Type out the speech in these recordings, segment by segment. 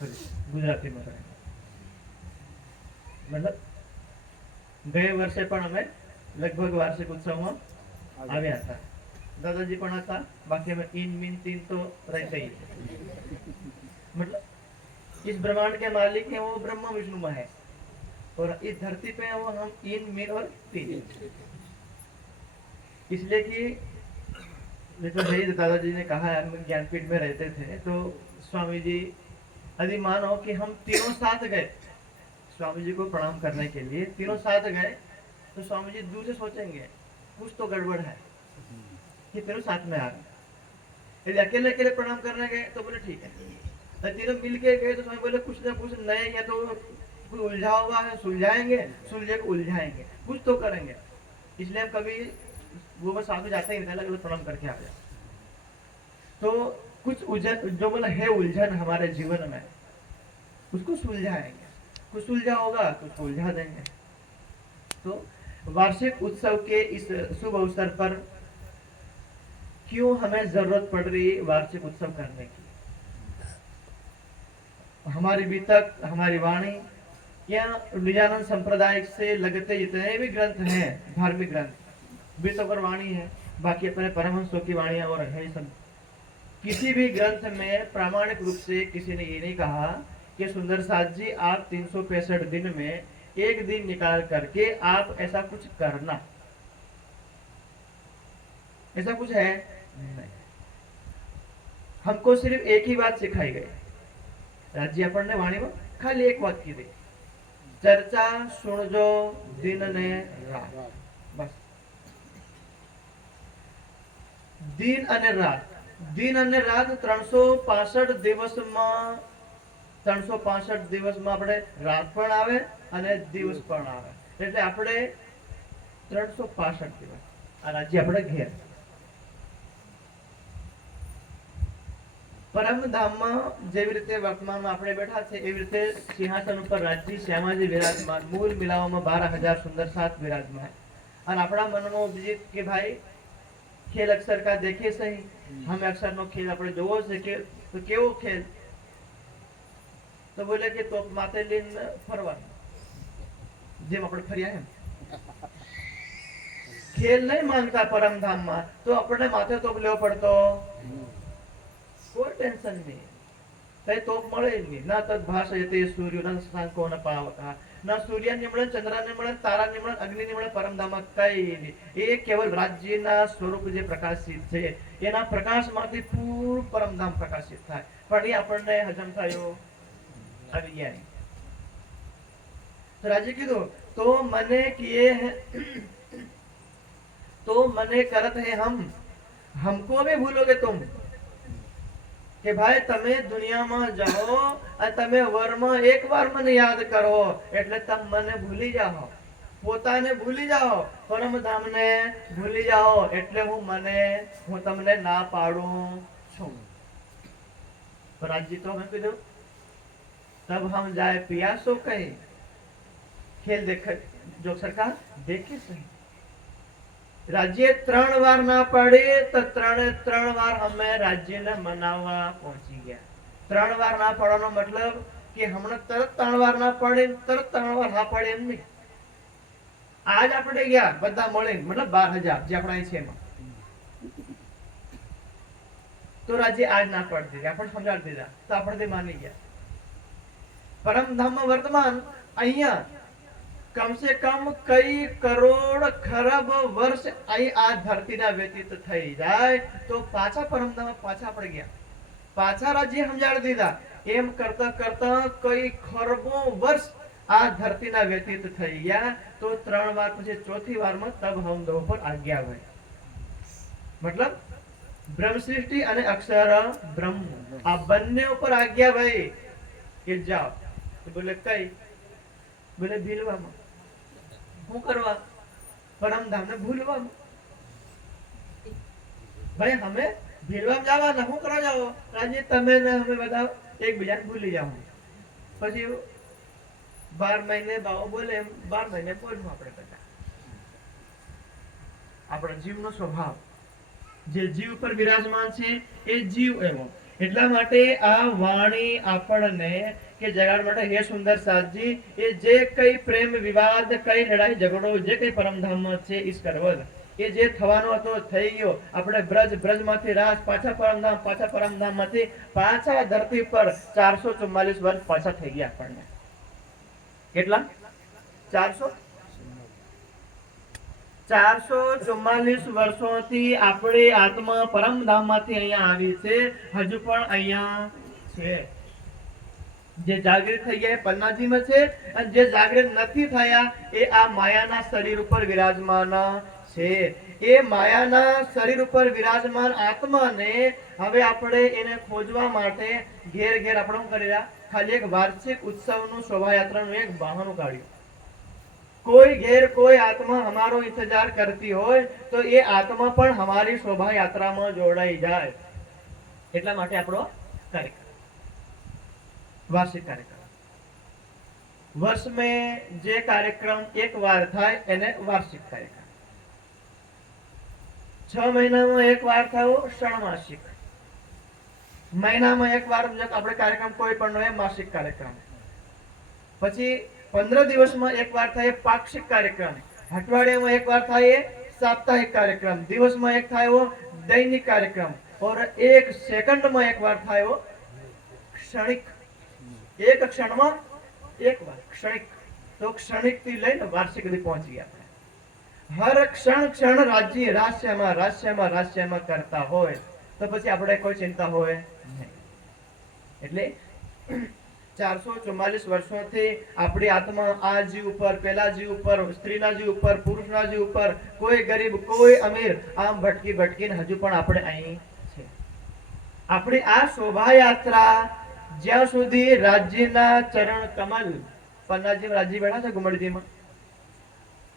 ગુજરાતીમાં કહે મતલબ ગયા વર્ષે પણ અમે લગભગ વાર્ષિક ઉત્સવમાં આવ્યા હતા, दादाजी પણ હતા, બાકી અમે इन मीन तीन तो रहते ही मतलब इस ब्रह्मांड के मालिक है वो ब्रह्मा विष्णु में है और इस धरती पे वो हम इन मीन और तीन, इसलिए कि जैसे सही दादाजी ने कहा हम ज्ञानपीठ में रहते थे तो स्वामी जी यदि मानो कि हम तीनों साथ गए स्वामी जी को प्रणाम करने के लिए, तीनों साथ गए तो स्वामी जी दूर से सोचेंगे कुछ तो गड़बड़ है कि तीनों साथ में आ गए। यदि अकेले अकेले प्रणाम करने गए तो बोले ठीक है, तो तीनों मिल के गए तो स्वामी बोले कुछ ना कुछ नए या तो कोई उलझा हुआ है सुलझाएंगे, सुलझे को उलझाएंगे, कुछ तो करेंगे। इसलिए हम कभी वो बस साथ में जाते ही नहीं, अलग अलग प्रणाम करके आ जाए। तो कुछ उलझन जो बोला है उलझन हमारे जीवन में उसको सुलझाएंगे, कुछ सुलझा होगा तो उसको उलझा देंगे। तो वार्षिक उत्सव के इस शुभ अवसर पर क्यों हमें जरूरत पड़ रही वार्षिक उत्सव करने की? हमारी बीतक, हमारी वाणी या निजानंद संप्रदाय से लगते जितने भी ग्रंथ हैं धार्मिक ग्रंथ, बीतक और वाणी है, बाकी अपने परमहंसों की वाणियां और है सब, किसी भी ग्रंथ में प्रामाणिक रूप से किसी ने ये नहीं कहा कि सुंदर साथ जी आप 365 दिन में एक दिन निकाल करके आप ऐसा कुछ करना, ऐसा कुछ है नहीं। हमको सिर्फ एक ही बात सिखाई गई, राज्य अपन ने वाणी में खाली एक बात की थी, चर्चा सुनजो दिन ने रात, बस दिन અને રાત, दिन અને રાત 365 દિવસમાં 365 દિવસમાં આપણે રાત પણ આવે અને દિવસ પણ આવે, એટલે આપણે 365 દિવસ આ રાજ્ય આપણે ઘેર પરમધામમાં જેવી રીતે વર્તમાનમાં આપણે બેઠા છે એવી રીતે સિંહાસન ઉપર રાજજી શ્યામાજી વિરાજમાન, મૂળ મિલાવામાં 12,000 સુંદર સાથ વિરાજમાન, અને આપણા મનમાં ઉપજી કે ભાઈ ખેલ અક્ષર का देखे सही, हम अक्षर નો ખેલ આપણે જોવો છે કે તો કેવો ખેલ, તો બોલે કે તો માથે લઈને ફરવાનું, જેમ આપણે ફર્યા એમ ખેલ નહીં માંગતા પરમધામમાં, તો આપણે માથે તો લેવો પડતો कोई टेंशन नहीं, कहीं तो મળે નહીં, ના તદ ભાષયતે સૂર્ય ન શશાંકો ન પાવકા, ના સૂર્યને મળે, ચંદ્રને મળે, તારાને મળે, અગ્નિને મળે, પરમધામમાં કઈ નહીં, એ કેવલ રાજ્યના સ્વરૂપ જે પ્રકાશિત છે એના પ્રકાશમાંથી પૂર્ણ પરમધામ પ્રકાશિત થાય, પણ એ આપણને હજમ થયો આવી ગયા નહીં। તો રાજ્ય કીધું તો મને કિए है, तो मने करत है हम, हमको भी भूलोगे तुम કે ભાઈ તમે દુનિયામાં જાઓ અને તમે વરમાં એકવાર મને યાદ કરો એટલે તમે મને ભૂલી જાઓ, પોતાને ભૂલી જાઓ, પરમધામને ભૂલી જાઓ, એટલે હું તમને ના પાડું છું। રાજજી તો અમે કીધું तब हम जाए पियासो कहे, खेल देख जो सरकार देखे सही, राज्य 3 વાર ના પડે તો 3 વાર અમે રાજ્યને મનાવવા પહોંચી ગયા। 3 વાર ના પડવાનો મતલબ કે હમણાં તરત 3 વાર ના પડે, તરત 3 વાર હા પડે એમ નહીં। આજ આપણે ગયા બધા મળીને મતલબ 12,000 જે આપણા છે એમાં, તો રાજ્ય આજ ના પડી દીધી, આપણે સમજાવી દીધા તો આપણે માની ગયા। પરમધામમાં વર્તમાન અહીંયા कम से कम कई करोड़ खरब वर्ष आई आ धरती ना व्यतीत થઈ જાય તો પાછા પરમધામ પાછા પડી ગયા, પાછા રાજ્ય સમજાડી દીધા, એમ કરતા કરતા કઈ ખરબો વર્ષ આ ધરતી ના વ્યતીત થઈ ગયા, તો 3 વાર પછી ચોથી વારમાં તબ हम दो पर आज्ञा हुई, मतलब ब्रह्म सृष्टि અને અક્ષર બ્રહ્મ આ બંને ઉપર આજ્ઞા ભાઈ કે જાઓ, તો બોલે કઈ, બોલે ભીલવામાં, હું કરવા, પરમધામને ભૂલવામાં, ભાઈ અમે ભીલવામાં જવાના, હું કરવા જાઓ, રાજ્ય તમે ને અમે બધા એકબીજાને ભૂલી જાઓ, પછી 12 મહિને બાવો બોલે 12 મહિને બોલવું આપણે બધા, આપણા જીવનો સ્વભાવ જે જીવ પર વિરાજમાન છે એ જીવ એવો, એટલા માટે આ વાણી આપણને કે જગાડ માટે હે સુંદર સાધજી એ જે કઈ પ્રેમ વિવાદ કઈ લડાઈ ઝઘડો જે કઈ પરમધામમાં છે ઈશ કરવદ એ જે થવાનો હતો થઈ ગયો. આપણે બ્રજમાંથી રાસ પાછા પરમધામમાંથી પાછા ધરતી પર 444 વર્ષ પાછા થઈ ગયા આપણને. કેટલા? 444 વર્ષોથી આપણી આત્મા પરમધામમાંથી અહીંયા આવી છે, હજુ પણ અહીંયા છે. જે જાગૃત થઈ ગયા પન્નાજીમાં છે અને જે જાગૃત નથી થયા એ આ માયાના શરીર ઉપર વિરાજમાન છે. એ માયાના શરીર ઉપર વિરાજમાન આત્માને હવે આપણે એને ખોજવા માટે ઘેર ઘેર આપણે શું કરી રહ્યા? ખાલી એક વાર્ષિક ઉત્સવનું શોભાયાત્રાનું એક બહાનું કાઢ્યું. કોઈ ઘેર કોઈ આત્મા અમારો ઇંતજાર કરતી હોય તો એ આત્મા પણ હમારી શોભાયાત્રામાં જોડાઈ જાય. એટલા માટે આપણો કાર્યક્રમ वार्षिक कार्यक्रम वर्ष में जे कार्यक्रम एक बार था એને વાર્ષિક કાર્યક્રમ, 6 મહિનામાં એક વાર થાય ષણમાસિક, મહિનામાં એક વાર આપણે કાર્યક્રમ કોઈ પણ હોય માસિક કાર્યક્રમ, પછી 15 દિવસમાં એક વાર થાય પાક્ષિક કાર્યક્રમ, અઠવાડિયામાં એક વાર થાય સાપ્તાહિક કાર્યક્રમ, દિવસમાં એક થાય દૈનિક કાર્યક્રમ और एक સેકન્ડમાં એક વાર થાય ક્ષણિક. એક ક્ષણમાં એક વાર ક્ષણિક. તો ક્ષણિક થી લઈને વાર્ષિક સુધી પહોંચી આપણે. હર ક્ષણ રાજ્યમાં કરતા હોય તો પછી આપણે કોઈ ચિંતા હોય નહીં. એટલે 444 વર્ષોથી આપણી આત્મા આ જીવ ઉપર, પેલા જીવ ઉપર, સ્ત્રીના જીવ ઉપર, પુરુષના જીવ ઉપર, કોઈ ગરીબ કોઈ અમીર આમ ભટકીને હજુ પણ આપણે અહીં છે. આપણી આ શોભાયાત્રા જ્યાં સુધી રાજ્યના ચરણ કમલ, પન્નાજી રાજ્ય બેઠા છે ગુમડજીમાં,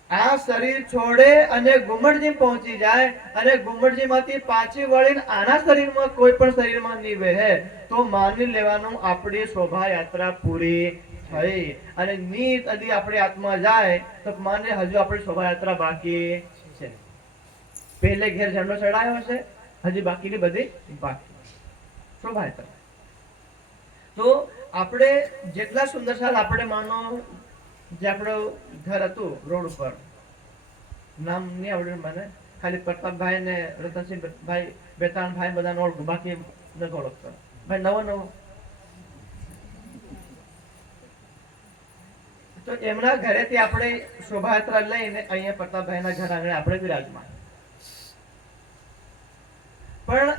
આ શરીર છોડે અને ગુમડજી પહોંચી જાય અને ગુમડજીમાંથી પાછી વળીને આના શરીરમાં કોઈ પણ શરીરમાં નહીં બેહે તો માની લેવાનું આપણી શોભાયાત્રા પૂરી થઈ. અને નીત અદી આપણી આત્મા જાય તો માને હજુ આપણી શોભાયાત્રા બાકી છે. પહેલે ઘેર ઝંડો ચડાયો છે, હજી બાકીની બધી બાકી શોભાયાત્રા. તો આપણે જેટલા સુંદર સાલ આપણે માનો જે આપણું ઘર હતું રોડ ઉપર, નામ નહીં આવડે મને, ખાલી પ્રતાપભાઈ ને રતનસિંહ ભાઈ બે ત્રણ ભાઈ બધાને ઓળખું, બાકી નથી ઓળખતો. ભાઈ નવો તો એમના ઘરેથી આપણે શોભાયાત્રા લઈને અહીંયા પ્રતાપભાઈના ઘર આંગણે આપણે વિરાજમાન. પણ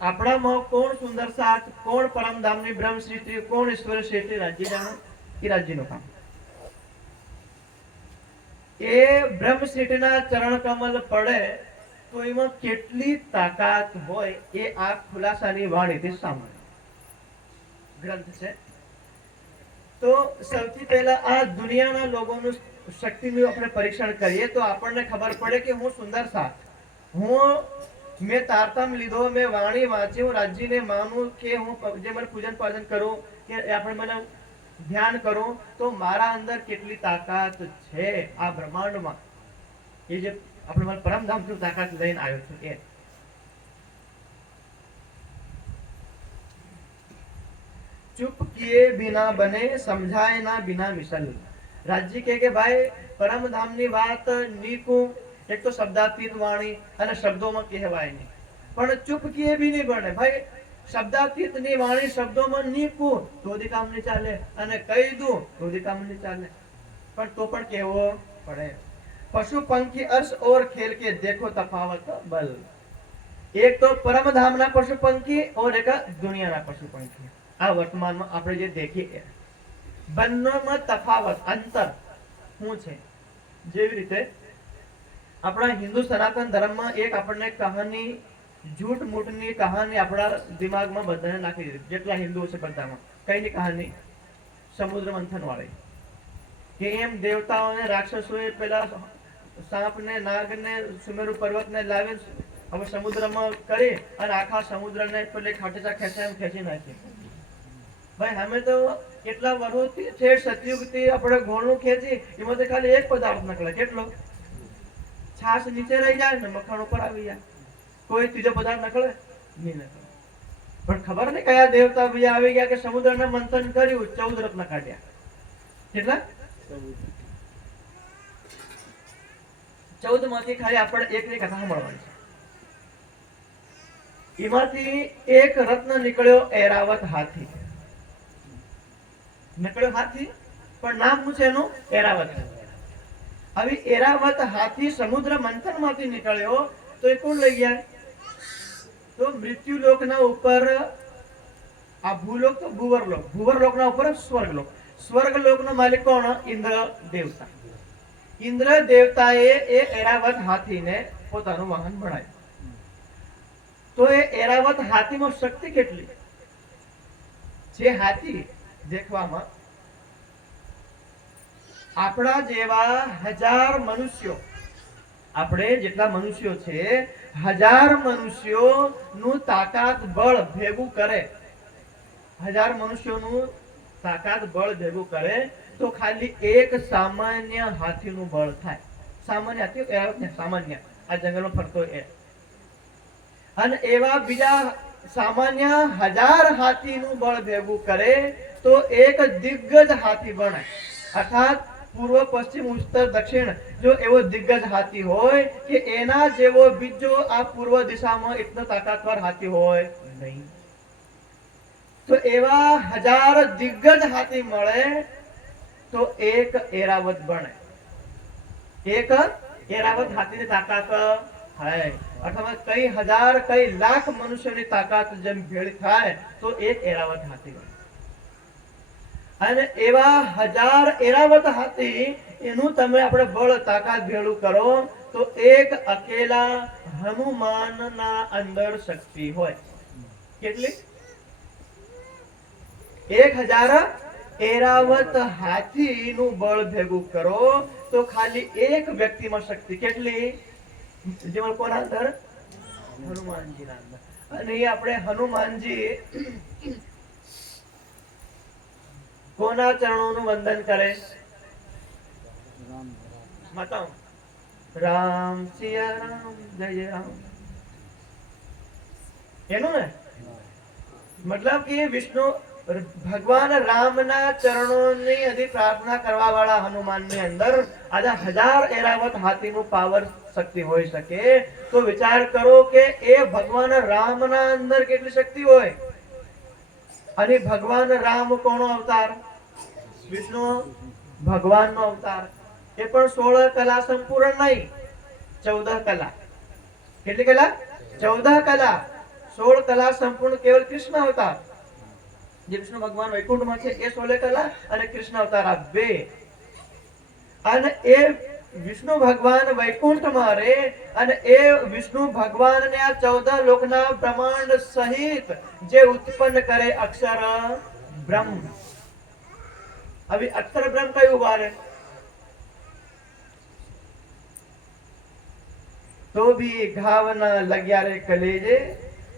આપણામાં કોણ સુંદર સાથ, કોણ પરમધામની બ્રહ્મશ્રી, કોણ ઈશ્વર શ્રેષ્ઠી રાજ્ય જાણો? એ રાજ્યનું કામ. એ બ્રહ્મશ્રીના ચરણ કમલ પડે તો એમાં કેટલી તાકાત હોય એ આ ખુલાસાની વાણીથી સાંભળે ગ્રંથ છે. તો સૌથી પહેલા આ દુનિયાના લોકોનું શક્તિનું આપણે પરીક્ષણ કરીએ તો આપણને ખબર પડે કે હું સુંદર સાથ, મેં તારતમ લીધો, મેં વાણી વાંચી, હું રાજ્યને માનું કે હું જે મને પૂજન પાજન કરું કે આપણે મને ધ્યાન કરું તો મારા અંદર કેટલી તાકાત છે આ બ્રહ્માંડમાં. એ જે આપણે મને પરમધામની તાકાત લઈને આવ્યો છું એ. ચૂપ કિए बिना बने समझाए ना बिना मिसल. રાજ્ય કે ભાઈ પરમધામની વાત નીકું, એક તો શબ્દાતીત વાણી અને શબ્દોમાં કહેવાય નહીં, પણ ચૂપ કિए भी નહીં બને ભાઈ. શબ્દાતીતની વાણી શબ્દોમાં નીકું તો દી કામ નહીં ચાલે અને કહી દઉં તો દી કામ નહીં ચાલે, પણ તો પણ કહેવો પડે. પશુ પંખી અર્શ ઓર ખેલ કે દેખો તફાવત બલ. એક તો પરમધામના પશુ પંખી ઓર એક દુનિયાના પશુ પંખી. આ વર્તમાનમાં આપણે જે દેખીએ બંનેમાં તફાવત, અંતર શું છે? જેવી રીતે આપણા હિન્દુ સનાતન ધર્મમાં એક આપણને કહાની, झूठ मूठની કહાની આપણા દિમાગમાં બધાને નાખી દીધી. જેટલા હિન્દુઓ છે બધામાં કઈની કહાની? સમુદ્ર મંથન વાળી, કે એમ દેવતાઓને રાક્ષસોએ પેલા સાપને, નાગને, સુમેરુ પર્વતને લાવી હવે સમુદ્રમાં કરી અને આખા સમુદ્રને પેલે ખાટેચા ખેંચી નાખી. ભાઈ અમે તો કેટલા વર્ષોથી છેડ સતયુગથી આપણે ઘોડું ખેંચી એમાંથી ખાલી એક પદાર્થ નીકળે. કેટલો? છાશ નીચે રહી જાય ને મખણ ઉપર આવી જાય. કોઈ ત્રીજો પદાર્થ નીકળે નહીં નીકળે. પણ ખબર નહીં કયા દેવતા બીજા આવી ગયા કે સમુદ્રને મંથન કર્યું, 14 રત્ન કાઢ્યા. કેટલા? 14 માંથી ખાલી આપણે એકની કથા સાંભળવાની છે. એમાંથી એક રત્ન નીકળ્યો એરાવત હાથી. નીકળ્યો હાથી, પણ નામ શું છે એનું? એરાવત. હવે એરાવત હાથી સમુદ્ર મંથન માંથી નીકળ્યો તો એ કોણ લઈ ગયા? તો મૃત્યુલોકના ઉપર આ ભૂલોક તો ભુવરલોક, ભુવરલોકના ઉપર સ્વર્ગલોક. સ્વર્ગલોકનો માલિક કોણ? ઇન્દ્ર દેવતા. ઇન્દ્ર દેવતાએ એ એરાવત હાથીને પોતાનું વાહન બનાવ્યું. તો એ એરાવત હાથીમાં શક્તિ કેટલી? જે હાથી દેખવામાં આપણા જેવા 1000 મનુષ્યો, આપણે જેટલા મનુષ્યો છે 1000 મનુષ્યોનું તાકાત બળ ભેગું કરે, 1000 મનુષ્યોનું તાકાત બળ ભેગું કરે તો ખાલી એક સામાન્ય હાથીનું બળ થાય. સામાન્ય હાથી એરાવત ને સામાન્ય આ જંગલમાં ફરતો એ, અને એવા બીજા સામાન્ય 1000 હાથીનું બળ ભેગું કરે તો એક દિગ્ગજ હાથી બને. અર્થાત પૂર્વ પશ્ચિમ ઉત્તર દક્ષિણ જો એવો દિગ્ગજ હાથી હોય કે એના જેવો બીજો આ પૂર્વ દિશામાં એટલો તાકાતવર હાથી હોય નહીં. તો એવા 1000 દિગ્ગજ હાથી મળે તો એક એરાવત બને. એક એરાવત હાથીની તાકાત થાય. અર્થાત કઈ 1000 કઈ લાખ મનુષ્યોની તાકાત જેમ ભેળી થાય તો એક એરાવત હાથી બને. અને એવા 1000 એરાવત હાથી એનું તમે આપણે બળ તાકાત ભેળું કરો તો એક અકેલા હનુમાનના અંદર શક્તિ હોય. કેટલી? 1000 એરાવત હાથીનું બળ ભેગું કરો તો ખાલી એક વ્યક્તિમાં શક્તિ કેટલી? જેમાં કોના અંદર? હનુમાનજીના અંદર. અને એ આપણે હનુમાનજી કોના ચરણોનું વંદન કરે? માતા રામ સિયા રામ જય રામ, એનું ને મતલબ કે વિષ્ણુ ભગવાન રામના ચરણોની અધિ પ્રાર્થના કરવા વાળા હનુમાનની અંદર આજે 1000 એરાવત હાથીનું પાવર શક્તિ હોઈ શકે. તો વિચાર કરો કે એ ભગવાન રામના અંદર કેટલી શક્તિ હોય. અને ભગવાન રામ કોનો અવતાર? વિષ્ણુ ભગવાનનો અવતાર. એ પણ 16 કલા સંપૂર્ણ નહીં, 14 કલા. કેટલી કલા? 14 કલા. 16 કલા સંપૂર્ણ કેવલ કૃષ્ણ અવતાર. જે વિષ્ણુ ભગવાન વૈકુંઠમાં છે એ 16 કલા અને કૃષ્ણ અવતાર આ બે. અને એ વિષ્ણુ ભગવાન વૈકુંઠમાં રહે અને એ વિષ્ણુ ભગવાનને આ 14 લોકના બ્રહ્માંડ સહિત જે ઉત્પન્ન કરે અક્ષર બ્રહ્મ. હવે અક્ષર બ્રહ્મ કયું ઉભારે? तो भी घाव न लग्या रे कलेजे,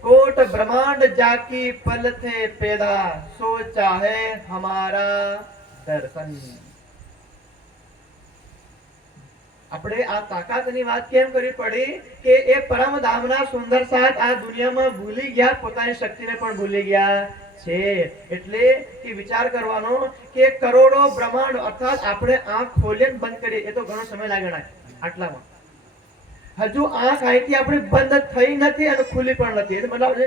कोट ब्रह्मांड जाकी पल थे पैदा, सोचा है हमारा दर्शन. આપણે આ તાકાતની વાત કેમ કરવી પડી કે એ પરમધામના સુંદર સાથ આ દુનિયામાં ભૂલી ગયા, પોતાની શક્તિને પણ ભૂલી ગયા છે. એટલે કે વિચાર કરવાનો કે કરોડો બ્રહ્માંડ અર્થાત આપણે આંખ ખોલીને બંધ કરીએ એ તો ઘણો સમય લાગે આટલામાં. હજુ આંખ અહીંથી આપણી બંધ થઈ નથી અને ખુલી પણ નથી. એટલે મતલબ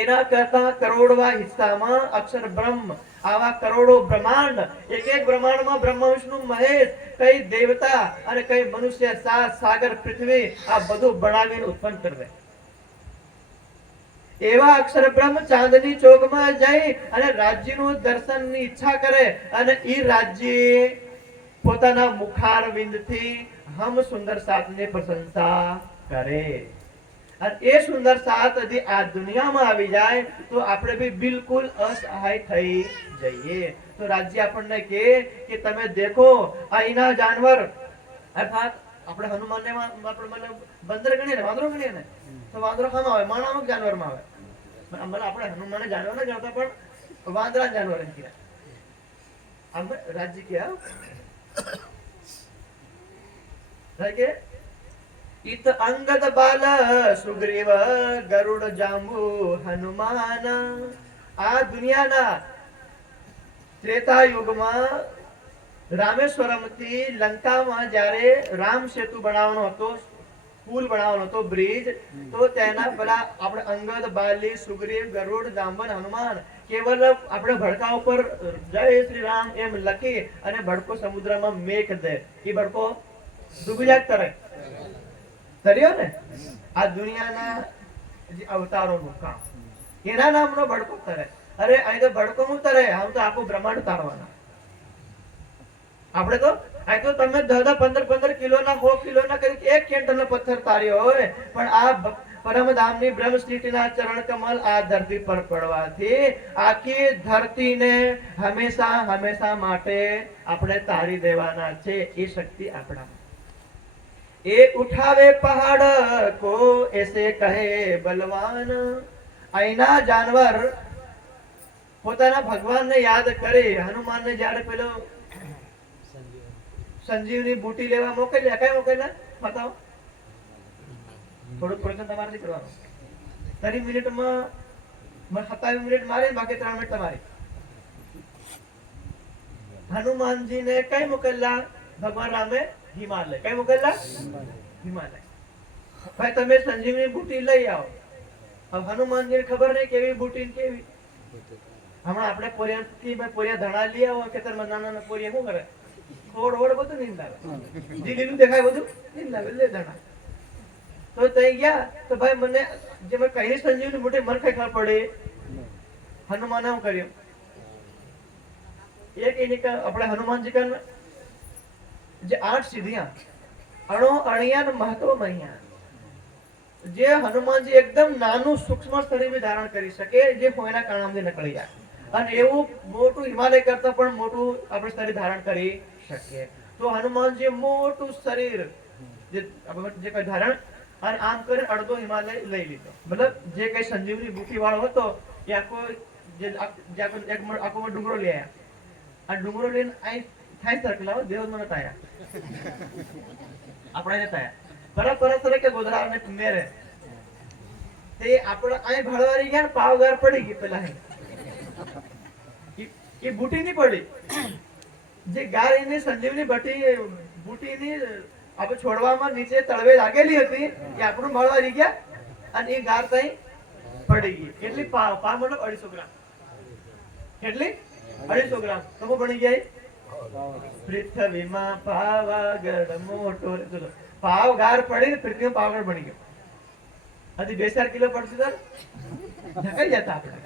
એના કરતા કરોડવા હિસ્સામાં અક્ષર બ્રહ્મ, આવા કરોડો બ્રહ્માંડ, એક એક બ્રહ્માંડમાં બ્રહ્મા વિષ્ણુ મહેશ, કઈ દેવતા અને કઈ મનુષ્ય, સાગર, પૃથ્વી આ બધું બનાવીને ઉત્પન્ન કરે. એવા અક્ષર બ્રહ્મ ચાંદની ચોકમાં જઈ અને રાજ્યનું દર્શનની ઈચ્છા કરે અને ઈ રાજ્ય પોતાના મુખારવિંદથી હમ સુંદર સાતની પ્રશંસા કરે. અને એ સુંદર સાત यदि આ દુનિયામાં આવી જાય તો આપણે બી બિલકુલ અસહાય થઈ જઈએ. તો રાજ્ય આપણને કે તમે દેખો અહીંના જાનવર, અર્થાત આપણે હનુમાનને આપણે બંદર ગણીએ ને, વાંદરો ગણીએ ને, તો વાંદરો ખામાં આવે? માણસ જાનવરમાં આવે. આપણે હનુમાન જાનવર ના ગણતા પણ વાંદરા જાનવર એમ કહેવાય. આમ રાજ્ય કે इत अंगद बाल सुग्रीव गरुड़ जांबू हनुमान। આ દુનિયાના ત્રેતા યુગમાં રામેશ્વરમથી લંકામાં જ્યારે રામ સેતુ બનાવવાનો હતો, પુલ બનાવવાનો હતો, બ્રિજ, તો તેના પેલા આપણે અંગદ, બાલી, સુગ્રીવ, ગરુડ, જાંબન, હનુમાન કેવલ આપણે ભડકા ઉપર જય શ્રી રામ એમ લખી અને ભડકો સમુદ્રમાં મેક દે, એ ભડકો ડૂબી જાય તરે તર્યો ને. આ દુનિયાના જે અવતારોનું કામ, એના નામનો ભડકો તરે. અરે અહીં તો ભડકો હું તરે, આમ તો આખું બ્રહ્માંડ તારવાના. આપણે તો આ તો તમે 10-15 કિલોના 100 કિલોના કરી 1 ક્વિન્ટલનો પથ્થર તાર્યો હોય, પણ આ પરમધામની બ્રહ્મસ્થિતિના ચરણ કમલ આ ધરતી પર પડવાથી આખી ધરતીને હંમેશા હંમેશા માટે આપણે તારી દેવાના છે. એ શક્તિ આપણા. એ ઉઠાવે પહાડ કો એસે કહે બલવાન. અહીંના જાનવર પોતાના ભગવાનને યાદ કરે. હનુમાનને જ્યારે પેલો સંજીવની બુટી લેવા મોકલ્યા, કઈ મોકલ્યા બતાવો. થોડુંક પ્રયત્ન તમારે કરવાનો. 30 મિનિટમાં 27 મિનિટ મારે, બાકી 3 મિનિટ તમારી. હનુમાનજીને કઈ મોકલ્યા ભગવાન રામે? હિમાલય. કઈ મોકલ્યા? હિમાલય. ભાઈ તમે સંજીવની બુટી લઈ આવો. હવે હનુમાનજીને ખબર નહીં કેવી બુટી કેવી. હમણાં આપણે પોરિયા ધણા લઈ આવો કે નાના નાના પોરિયા શું કરે? ખોડ બધું નીંદ આવે, જે લીલું દેખાય બધું નીંદ આવે, લે ધણા. તો તઈ ગયા તો ભાઈ મને જે મેં કઈ સંજીવની બુટી મને કઈ ખબર પડે. હનુમાને શું કર્યું? એક એની આપણે હનુમાનજી કન જે 8 સિદ્ધિયા અણો અણિયાન મહત્વ મહિયા, જે હનુમાનજી એકદમ નાનું સૂક્ષ્મ શરીર ધારણ કરી શકે, જે કોઈના કાણામાંથી નીકળી જાય, અને એવું મોટું હિમાલય કરતા પણ મોટું આપણે શરીર ધારણ કરી શકીએ. તો હનુમાનજી મોટું શરીર જે કઈ ધારણ અને આમ કરીને અડધો હિમાલય લઈ લીધો. મતલબ જે કઈ સંજીવની બુટી વાળો હતો એ આખો આખો ડુંગરો લઈ આવ્યા. આ ડુંગરો લઈને અહીં થાય સરકલાવ દેવ મને તાયા આપણે તાયા પરત કે ગોધરા ને મેરે તે આપણે અહીં ભળવારી ગયા, પાવગાર પડી ગઈ. પેલા એ બુટી ની પડી, જે ગાર એની સંજીવની બુટીની આપણે છોડવામાં નીચે તળવે લાગેલી હતી, એ આપણું મળવા ગયા અને એ ગાર તઈ પડી ગઈ. કેટલી પાવ મતલબ 250 ગ્રામ. કેટલી? 250 ગ્રામ. તો બની ગયા પૃથ્વીમાં પાવાગઢ મોટો. પાવ ગાર પડી ને પૃથ્વીમાં પાવાગઢ બની ગયો. હજી 2-4 કિલો પડશે તો ઢકાઈ જતા આપણે.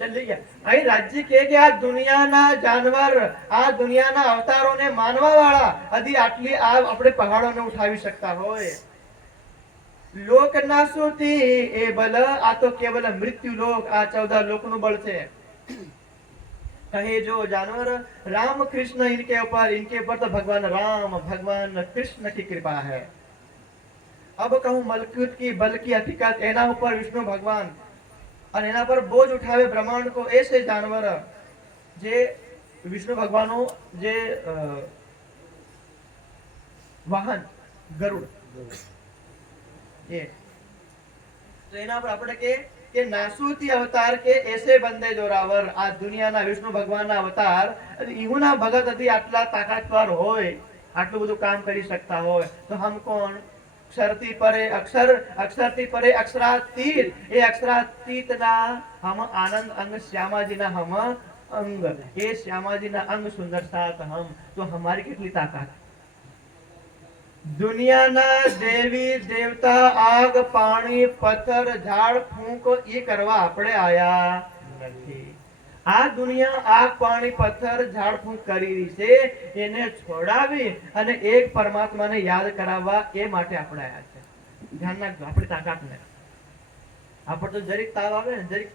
ચલી ગયા. અહીં રાજ્ય કે આ દુનિયાના જાનવર, આ દુનિયાના અવતારોને માનવા વાળા હજી આટલી આ આપણે પહાડોને ઉઠાવી શકતા હોય. લોક નાસુતી એ બલ, આ તો કેવલ મૃત્યુ લોક, આ 14 લોકનું બળ છે. कहे जो जानवर राम कृष्ण इनके ऊपर तो भगवान राम भगवान कृष्ण की कृपा है. अब कहूं मलकुत की बल की हकीकत, एना ऊपर विष्णु भगवान और एना पर बोझ उठावे ब्रह्मांड को ऐसे जानवर जे विष्णु भगवानो जे वाहन गरुड़ ये, तो एना पर આપણે કે નાસુતી અવતાર કે એસે બંદે જોરાવર. આ દુનિયાના વિષ્ણુ ભગવાનના અવતાર ઈહુના ભગત હતી આટલા તાકાતવાર હોય, આટલું બધું કામ કરી શકતા હોય, તો હમ કોણ? અક્ષરથી પરે અક્ષર, અક્ષરથી પરે અક્ષરાતીત. એ અક્ષરાતીતના હમ આનંદ અંગ શ્યામાજીના હમ અંગ, એ શ્યામાજીના અંગ સુંદર સાથ હમ. તો હમારી કેટલી તાકાત. દુનિયાના દેવી દેવતા આગ પાણી પથ્થર ઝાડ ફૂંક એ કરવા આપણે આયા નથી. આ દુનિયા આગ પાણી પથ્થર ઝાડ ફૂંક કરી છે, એને છોડાવી અને એક પરમાત્માને યાદ કરાવવા એ માટે આપણે આયા છે. ધ્યાન રાખજો આપણી તાકાતને. આપણે તો જરીક તાવ આવે ને, જરીક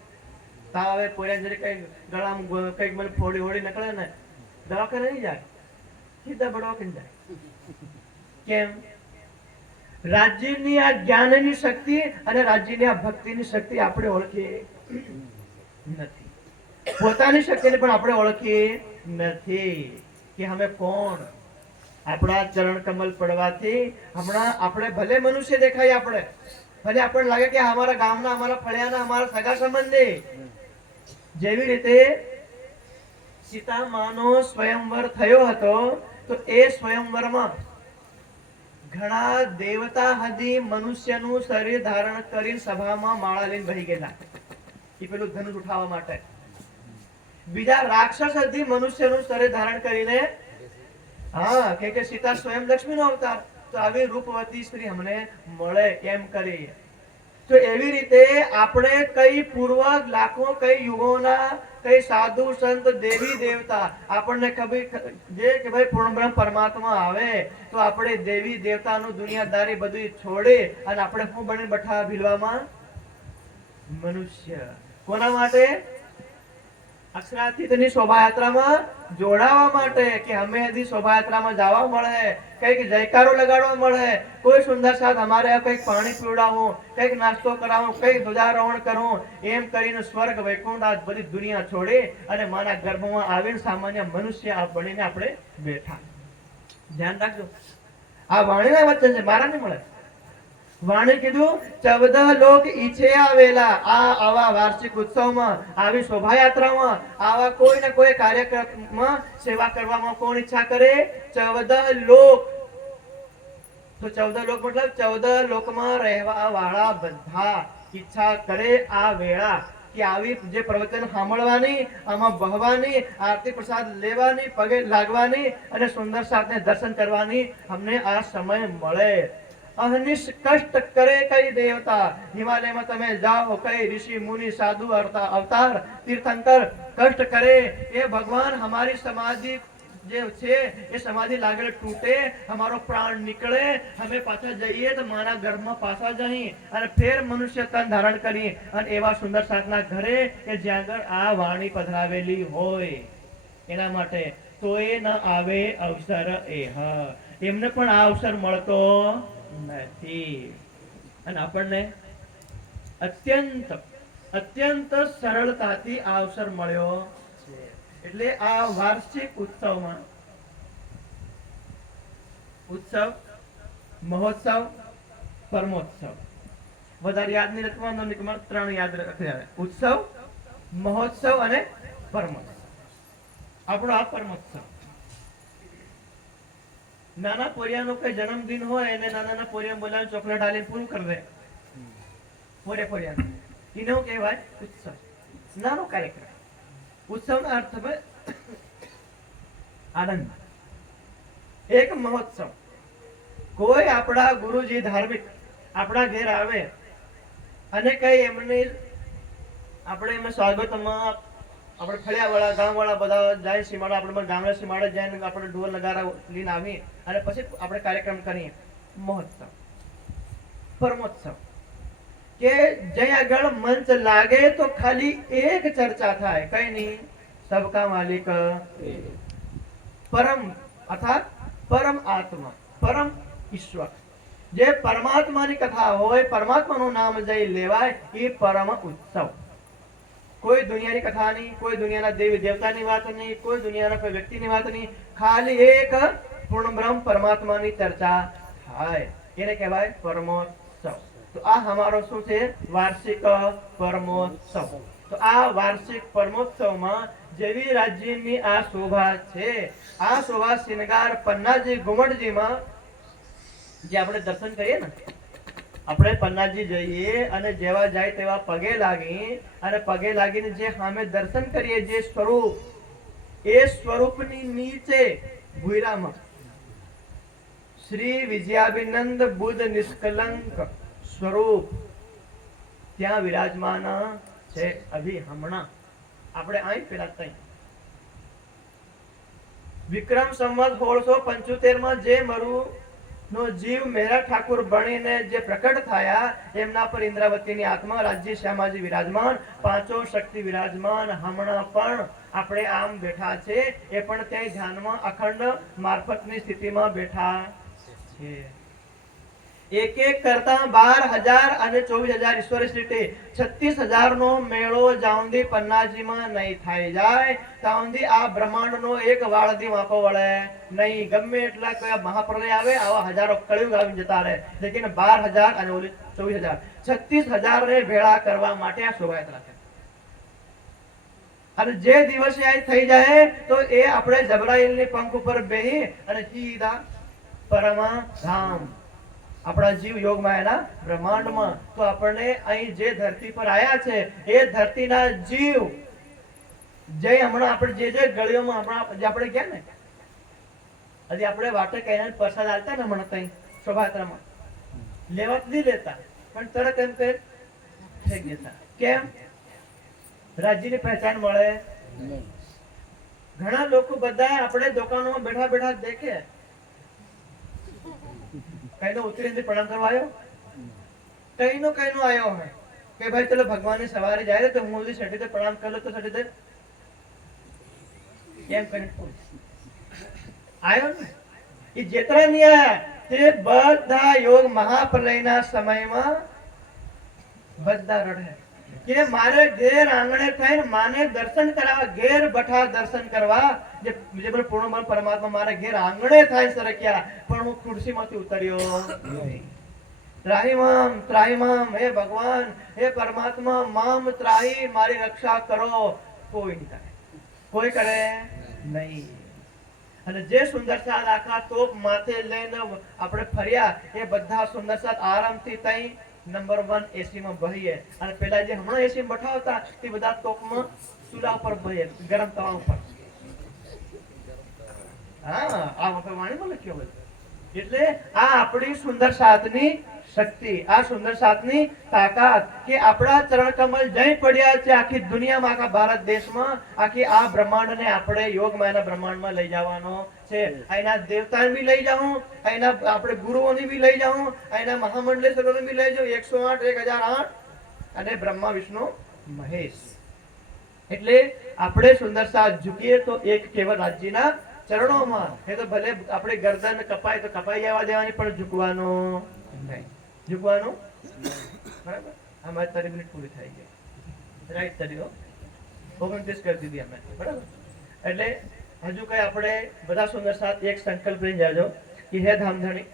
તાવ આવે, પોયા જરીક કઈ ગળામાં કઈક મને ફોડી હોડી નીકળે ને, દવાખાને નહીં જાય, સીધા બડવાખાને જાય. કેમ? રાજ્યની આ જ્ઞાનની શક્તિ અને રાજ્યની આ ભક્તિની શક્તિ આપણે ઓળખી નથી. પોતાની શક્તિને પણ આપણે ઓળખી નથી કે અમે કોણ. આપણા ચરણ કમલ પડવાથી હમણાં આપણે ભલે મનુષ્ય દેખાય, આપણે ભલે આપણને લાગે કે અમારા ગામના, અમારા ફળિયાના, અમારા સગા સંબંધી, જેવી રીતે સીતામાનો સ્વયંવર થયો હતો, તો એ સ્વયંવરમાં ઘણા દેવતા હદી મનુષ્યનું શરીર ધારણ કરીને સભામાં માળા લઈને બહી ગયેલા, એ પેલું ધનુષ ઉઠાવવા માટે. બીજા રાક્ષસ હદી મનુષ્યનું શરીર ધારણ કરીને, હા, કે સીતા સ્વયં લક્ષ્મીનો અવતાર, તો આવી રૂપવતી સ્ત્રી અમને મળે એમ કરી. તો એવી રીતે આપણે કઈ પૂર્વ લાખો કઈ યુગોના કઈ સાધુ સંત દેવી દેવતા આપણને ખબર જે કે ભાઈ પૂર્ણ બ્રહ્મ પરમાત્મા આવે તો આપણે દેવી દેવતાનું દુનિયાદારી બધું છોડી અને આપણે શું બની બેઠા ભીલવામાં? મનુષ્ય. કોના માટે? અક્ષરાતીતની શોભાયાત્રામાં જોડાવા માટે, કે અમે હજી શોભાયાત્રામાં જવા મળે, કઈક જયકારો લગાડવા મળે, કોઈ સુંદર સાથ અમારે કઈક પાણી પીવડાવું, કઈક નાસ્તો કરાવું, કઈક ધ્વજારોહણ કરું, એમ કરીને સ્વર્ગ વૈકુંઠ આ બધી દુનિયા છોડી અને મારા ગર્ભમાં આવીને સામાન્ય મનુષ્ય બનીને આપણે બેઠા. ધ્યાન રાખજો, આ વાણીના વચન છે, મારા નહીં મળે. વાણી કીધું 14 લોક ઈચ્છે આવેલા આ આવા વાર્ષિક ઉત્સવમાં, આવી શોભાયાત્રામાં, આવા કોઈ ને કોઈ કાર્યક્રમમાં સેવા કરવામાં કોણ ઈચ્છા કરે? 14 લોક. તો 14 લોક મતલબ 14 લોકમાં રહેવા વાળા બધા ઈચ્છા કરે આ વેળા કે આવી જે પ્રવચન સાંભળવાની, આમાં બહવાની, આરતી પ્રસાદ લેવાની, પગે લાગવાની અને સુંદર સાથે દર્શન કરવાની અમને આ સમય મળે. અહનિશ કષ્ટ કરે કઈ દેવતા, હિમાલયમાં તમે જાઓ, કઈ ઋષિ મુનિ સાધુ અવતાર તીર્થંકર કષ્ટ કરે, એ ભગવાન हमारी समाधि જે છે એ સમાધિ લાગેલ તૂટે, અમારો પ્રાણ નીકળે, અમે પાછા જઈએ તો મારા ઘરમાં પાછા જઈ અને ફેર મનુષ્ય તન ધારણ કરી અને એવા સુંદર સાધના ઘરે કે જ્યાં આગળ આ વાણી પધરાવેલી હોય, એના માટે તો એ ન આવે અવસર એમને પણ આ અવસર મળતો નથી. અને આપણને અત્યંત અત્યંત સરળતાથી આ અવસર મળ્યો છે. એટલે આ વાર્ષિક ઉત્સવમાં, ઉત્સવ, મહોત્સવ, પરમોત્સવ, વધારે યાદ નહીં રાખવાનું, 3 યાદ રાખી, ઉત્સવ, મહોત્સવ અને પરમોત્સવ. આપણો આ પરમોત્સવ, નાના પોરિયાનો કઈ જન્મદિન હોય એને નાના પોરિયા બોલાવીને ચોકલેટ આલીને પૂરું કરી દે. પોરિયા એને શું કહેવાય? ઉત્સવ. નાનો કાર્યક્રમ. ઉત્સવનો અર્થ છે આનંદ. એક મહોત્સવ, કોઈ આપણા ગુરુજી ધાર્મિક આપણા ઘેર આવે અને કઈ એમની આપણે એમાં સ્વાગતમાં આપણે ફળિયાવાળા ગામવાળા બધા જાય, સીમાડા આપણે ગામડા સીમાડે જઈને આપણે ઢોલ નગારા લઈને આવી અને પછી આપણે કાર્યક્રમ કરીએ. મહોત્સવ. પરમોત્સવ કે જ્યાં આગળ મંચ લાગે તો ખાલી એક ચર્ચા થાય, કઈ નહીં, સબકા માલિક પરમ અર્થાત પરમ આત્મા, પરમ ઈશ્વર, જે પરમાત્માની કથા હોય, પરમાત્માનું નામ જઈ લેવાય, એ પરમ ઉત્સવ. કોઈ દુનિયાની કથા નહીં, કોઈ દુનિયાના દેવી દેવતાની વાત નહીં, કોઈ દુનિયાના કોઈ વ્યક્તિની વાત નહીં, ખાલી એક પૂર્ણ બ્રહ્મ પરમાત્માની ચર્ચા થાય, એને કહેવાય પરમોત્સવ. તો આ અમારો શું છે? વાર્ષિક પરમોત્સવ. તો આ વાર્ષિક પરમોત્સવમાં જેવી રાજ્યની આ શોભા છે, આ શોભા શ્રીનગર પન્નાજી ઘુમટજીમાં જે આપણે દર્શન કરીએ ને, આપણે પન્નાજી જઈએ અને જેવા જાય તેવા પગે લાગી અને પગે લાગીને જે સામે દર્શન કરીએ, જે સ્વરૂપ, એ સ્વરૂપની નીચે ભૂરામાં શ્રી વિજયાભિનંદ બુદ્ધ નિષ્કલંક સ્વરૂપ ત્યાં વિરાજમાન છે. અભી હમણાં આપણે અહીં પેલા તઈ વિક્રમ સંવત 1675 જે મરુ નો જીવ મેરા ઠાકુર બનીને જે પ્રકટ થયા, એમના પર ઇન્દ્રાવતીની આત્મા રાજ્ય શ્યામાજી વિરાજમાન, પાંચો શક્તિ વિરાજમાન. હમણાં પણ આપણે આમ બેઠા છે, એ પણ ત્યાં ધ્યાનમાં અખંડ મારફતની સ્થિતિમાં બેઠા છે. એક એક કરતા 12,000 અને 24,000 ઈશ્વરી રીતે 36,000 નો મેળો જાઉંદી પન્નાજીમાં નહીં થઈ જાય તાઉંદી આ બ્રહ્માંડનો એક વાળદી વાંકો વળે નહીં. ગમે એટલા કોઈ મહાપ્રલય આવે આવા હજારો કળિયુગ આવી જતા રહે, લેકિન 12,000 અને 24,000 36,000 ને ભેળા કરવા માટે આ શોભાયાત્રા છે. અને જે દિવસે આ થઈ જાય તો એ આપણે જબરાઈલની પંખ ઉપર બેહી અને સીધા પરમાધામ આપણા જીવ યોગમાયાના બ્રહ્માંડમાં. તો આપણને અહીં જે ધરતી પર આયા છે એ ધરતીના જીવ જે હમણાં આપણે જે ગળીઓમાં હમણાં જે આપણે ગયા ને હજી આપણે વાટે કહીને પ્રસાદ આલતા ને હમણાં કઈ શોભાયાત્રામાં લેવા નહીં લેતા પણ તરત એમ કહે થઈ ગયા. કેમ? રાજ્યની પહેચાન મળે. ઘણા લોકો બધા આપણે દુકાનોમાં બેઠા બેઠા દેખે કઈનો ઉતરીને પ્રણામ કરવા આવ્યો, કઈનો આવ્યો હોય કે ભાઈ ચલો ભગવાનની સવારે જાય તો હું સટી તો પ્રણામ કરી લો તો સટી દે કેમ કરીને આવ્યો ને એ જેતરા નહીં આયા તે બધા યોગ મહાપ્રલયના સમયમાં બધા રડે કે મારે ઘેર આંગણે થઈને માને દર્શન કરવા, ઘેર બઠા દર્શન કરવા જે પૂર્ણ પરમાત્મા મારે ઘેર આંગણે થાય સરક્યા પણ હું ખુરશીમાંથી ઉતર્યો નહીં. ત્રાહિમામ ત્રાહિમામ, હે ભગવાન હે પરમાત્મા મામ ત્રાહી, મારી રક્ષા કરો. કોઈ નહીં કરે, કોઈ કરે નહીં. અને જે સુંદર સાદ આખા તોપ માથે લઈને આપણે ફર્યા એ બધા સુંદર સાદ આરામથી તઈ નંબર 1 એસી માં ભરીએ અને પેલા જે હમણાં એસી માં બઠાવતા તે બધા તોપમાં ચૂલા ઉપર ભરીએ, ગરમ તવા ઉપર. હા, આ વખતે વાણીમાં લખ્યો હોય. એટલે આ આપણી સુંદર સાતની શક્તિ, આ સુંદર સાતની તાકાત કે આપણા ચરણ કમળ જઈ પડ્યા છે આખી દુનિયામાં, આખા ભારત દેશમાં, આખી આ બ્રહ્માંડને આપણે યોગમાયાના બ્રહ્માંડમાં લઈ જવાનો છે. અહીંના દેવતાને બી લઈ જાઉં, અહીંના આપણે ગુરુઓની બી લઈ જાઉં, અહીંના મહામંડલેશ્વરોને બી લઈ જાઉં, 108 1008 અને બ્રહ્મા વિષ્ણુ મહેશ. એટલે આપણે સુંદર સાત ઝૂકીએ તો એક કેવળ રાજ્યના ચરણોમાં. એ તો ભલે આપણે ગરદન કપાય તો કપાઈ જવા દેવાની પણ ઝૂકવાનું નહીં. ઝૂકવાનું બરાબર. અમારી 3 મિનિટ પૂરી થઈ ગઈ. રાઈટ 29 કરી દીધી અમે બરાબર. એટલે હજુ કઈ આપણે બધા સુંદર સાથ એક સંકલ્પ લઈને જાજો કે હે ધામધણી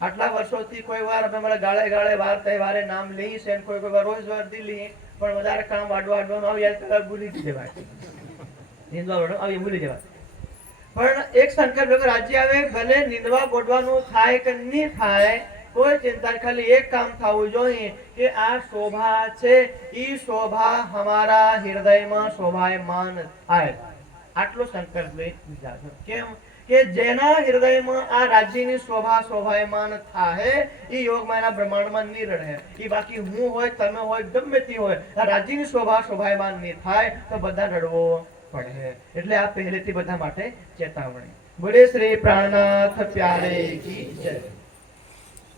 આટલા વર્ષોથી કોઈ વાર અમે મારા ગાળે વાર તહેવારે નામ લઈએ છે, કોઈ વાર રોજ વર્દી લઈએ પણ વધારે કામ વાડવાનું આવી ભૂલી જવાય, નિંદવા આવી ભૂલી જવાય. પણ એક સંકલ્પ રાજ્ય આવે ભલે નિંદવા બોડવાનું થાય કે નહીં થાય કોઈ ચિંતા, ખાલી એક કામ થવું જોઈએ કે આ શોભા છે ઈ શોભા હમારા હૃદયમાં શોભાયમાન થાય. આટલો સંકલ્પ લઈ જાજો. કેમ કે જેના હૃદયમાં આ રાજ્યની શોભા શોભાયમાન થાય ઈ યોગમાયાના બ્રહ્માંડમાં નહીં રહે. ઈ બાકી હું હોય તમે હોય ગમે તે હોય આ રાજ્યની શોભા શોભાયમાન નહીં થાય તો બધા રડવો પડે. એટલે આ પહેલેથી બધા માટે ચેતવણી. બોલે શ્રી પ્રાણનાથ પ્યારે કી જય.